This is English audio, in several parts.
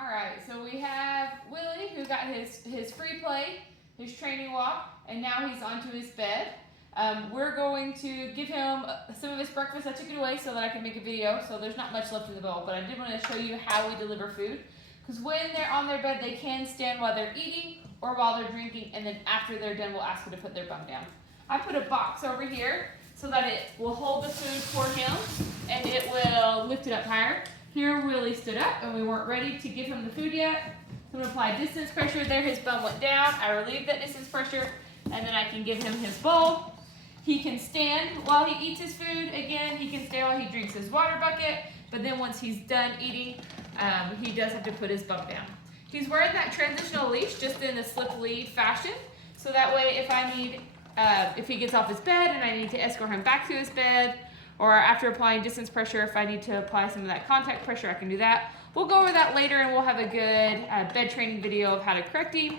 All right, so we have Willie, who got his free play, his training walk, and now he's onto his bed. We're going to give him some of his breakfast. I took it away so that I can make a video, so there's not much left in the bowl, but I did want to show you how we deliver food. Because when they're on their bed, they can stand while they're eating or while they're drinking, and then after they're done, we'll ask them to put their bum down. I put a box over here so that it will hold the food for him, and it will lift it up higher. Here, Willie stood up, and we weren't ready to give him the food yet. So I'm going to apply distance pressure. There, his bum went down. I relieved that distance pressure, and then I can give him his bowl. He can stand while he eats his food. Again, he can stay while he drinks his water bucket, but then once he's done eating, he does have to put his bum down. He's wearing that transitional leash just in a slip lead fashion, so that way if he gets off his bed and I need to escort him back to his bed, or after applying distance pressure, if I need to apply some of that contact pressure, I can do that. We'll go over that later, and we'll have a good bed training video of how to correct him.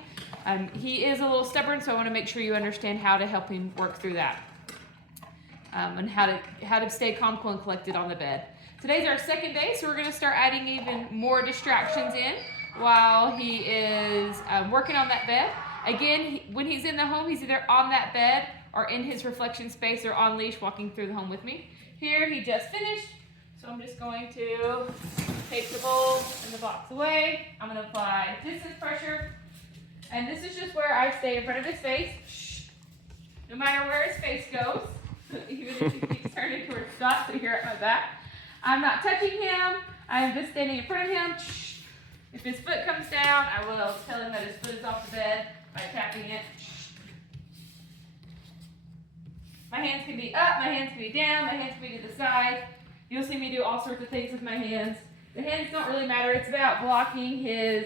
He is a little stubborn, so I want to make sure you understand how to help him work through that, and how to stay calm, cool, and collected on the bed. Today's our second day, so we're going to start adding even more distractions in while he is working on that bed. Again, when he's in the home, he's either on that bed or in his reflection space or on leash walking through the home with me. Here, he just finished, so I'm just going to take the bowl and the box away. I'm going to apply distance pressure, and this is just where I stay in front of his face, no matter where his face goes, even if he keeps turning towards Scott, so here at my back. I'm not touching him, I'm just standing in front of him. If his foot comes down, I will tell him that his foot is off the bed by tapping it. My hands can be up, my hands can be down, my hands can be to the side. You'll see me do all sorts of things with my hands. The hands don't really matter. It's about blocking his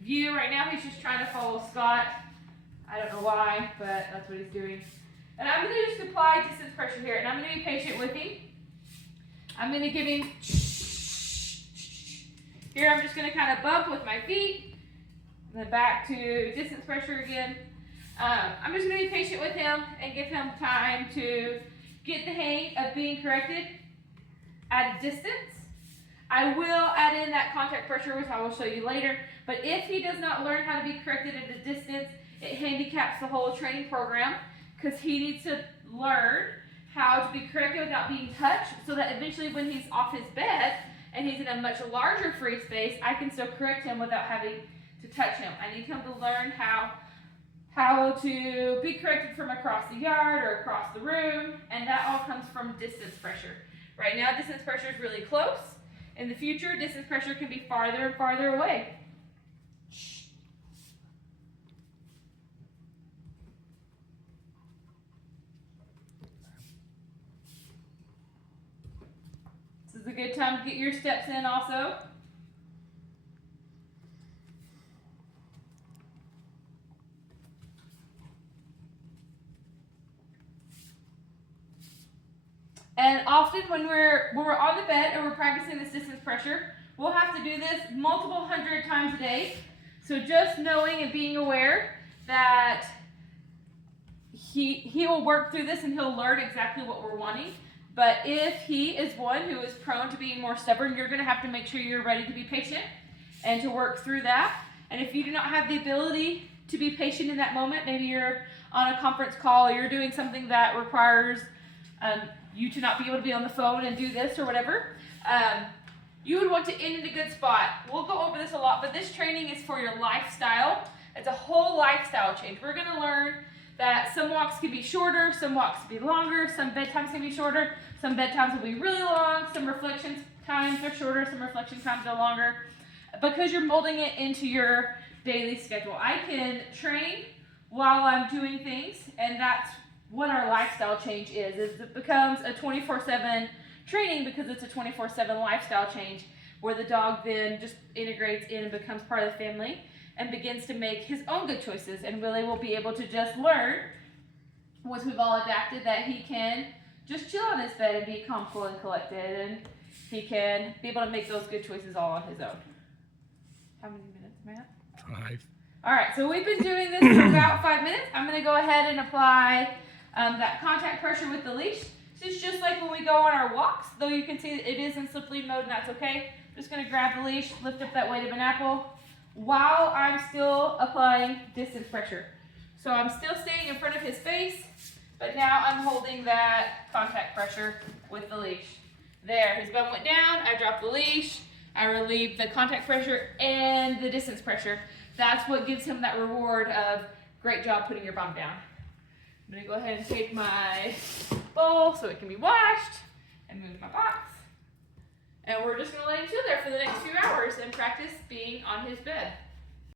view. Right now he's just trying to follow Scott. I don't know why, but that's what he's doing. And I'm going to just apply distance pressure here, and I'm going to be patient with him. I'm going to give him, here I'm just going to kind of bump with my feet, and then back to distance pressure again. I'm just going to be patient with him and give him time to get the hang of being corrected at a distance. I will add in that contact pressure, which I will show you later, but if he does not learn how to be corrected at a distance, it handicaps the whole training program, because he needs to learn how to be corrected without being touched, so that eventually when he's off his bed and he's in a much larger free space, I can still correct him without having to touch him. I need him to learn how to be corrected from across the yard or across the room, and that all comes from distance pressure. Right now, distance pressure is really close. In the future, distance pressure can be farther and farther away. This is a good time to get your steps in also. And often when we're on the bed and we're practicing this distance pressure, we'll have to do this multiple hundred times a day. So just knowing and being aware that he will work through this and he'll learn exactly what we're wanting. But if he is one who is prone to being more stubborn, you're going to have to make sure you're ready to be patient and to work through that. And if you do not have the ability to be patient in that moment, maybe you're on a conference call or you're doing something that requires you to not be able to be on the phone and do this or whatever, you would want to end in a good spot. We'll go over this a lot, but this training is for your lifestyle. It's a whole lifestyle change. We're going to learn that some walks can be shorter, some walks can be longer, some bedtimes can be shorter, some bedtimes will be really long, some reflection times are shorter, some reflection times are longer, because you're molding it into your daily schedule. I can train while I'm doing things, and that's what our lifestyle change is it becomes a 24/7 training, because it's a 24/7 lifestyle change where the dog then just integrates in and becomes part of the family and begins to make his own good choices. And Willie will be able to just learn, once we've all adapted, that he can just chill on his bed and be calm, cool, and collected, and he can be able to make those good choices all on his own. How many minutes, Matt? 5. All right, so we've been doing this for about 5 minutes. I'm going to go ahead and apply that contact pressure with the leash. So it's just like when we go on our walks, though you can see that it is in slip lead mode, and that's okay. just gonna grab the leash, lift up that weight of an apple while I'm still applying distance pressure. So I'm still staying in front of his face, but now I'm holding that contact pressure with the leash. There, his bum went down, I dropped the leash, I relieved the contact pressure and the distance pressure. That's what gives him that reward of great job putting your bum down. I'm gonna go ahead and take my bowl so it can be washed and move my box. And we're just gonna let him chill there for the next few hours and practice being on his bed.